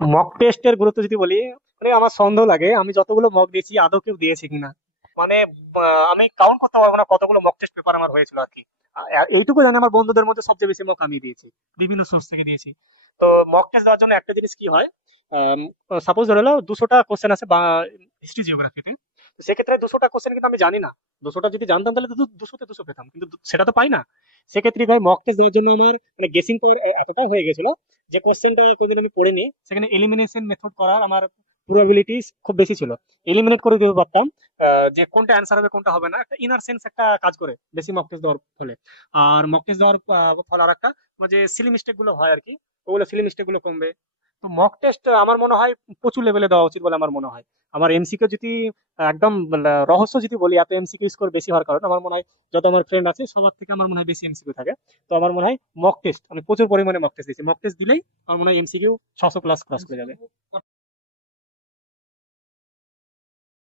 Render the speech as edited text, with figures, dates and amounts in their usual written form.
Mock টেস্টের গুরুত্ব যদি বলি, মানে আমার সন্দেহ লাগে আমি যতগুলো মক দিয়েছি আদৌ কেউ দিয়েছে কিনা। মানে আমি কাউন্ট করতে পারবো না কতগুলো মক টেস্ট পেপার আমার হয়েছিল আর কি। এইটুকু জানি আমার বন্ধুদের মধ্যে সবচেয়ে বেশি মক আমি দিয়েছি, বিভিন্ন সোর্স থেকে দিয়েছি। তো মক টেস্ট দেওয়ার জন্য একটা জিনিস কি হয়, সাপোজ ধরে নাও 200টা কোশ্চেন আছে বা হিস্ট্রি জিওগ্রাফিতে। তো সেক্ষেত্রে 200টা কোশ্চেন কিন্তু আমি জানি না। 200টা যদি জানতাম তাহলে তো 200তে 200 পেতাম, কিন্তু সেটা তো পাই না। সেক্ষেত্রে ভাই মক টেস্ট দেওয়ার জন্য আমার মানে গেসিং পাওয়ার এতটা হয়ে গেছিল যে কোশ্চেনটা কোনদিন আমি পড়িনি, সেখানে এলিমিনেশন মেথড করার আমার প্রবাবিলিটিস খুব বেশি ছিল। এলিমিনেট করে দিতে পারতাম যে কোনটা অ্যান্সার হবে কোনটা হবে না, একটা ইনার সেন্স একটা কাজ করে বেশি মক টেস্ট দেওয়ার ফলে। আর মক টেস্ট দেওয়ার ফলে আর একটা যে সিলি মিস্টেক গুলো হয় আর কি, ওগুলো সিলি মিস্টেক গুলো কমবে। তো মক টেস্ট আমার মনে হয় প্রচুর লেভেলে দেওয়া উচিত বলে আমার মনে হয়। আমার এমসিকিউ যদি একদম রহস্য যদি বলি, এত এমসিকিউ স্কোর বেশি হওয়ার কারণে আমার মনে হয় যত আমার ফ্রেন্ড আছে সবার থেকে আমার মনে হয় বেশি এমসিকিউ থাকে। তো আমার মনে হয় মক টেস্ট আমি প্রচুর পরিমাণে মক টেস্ট দিয়েছি, মক টেস্ট দিলেই আমার মনে হয় এমসিকিউ 600 প্লাস ক্রস করে যাবে।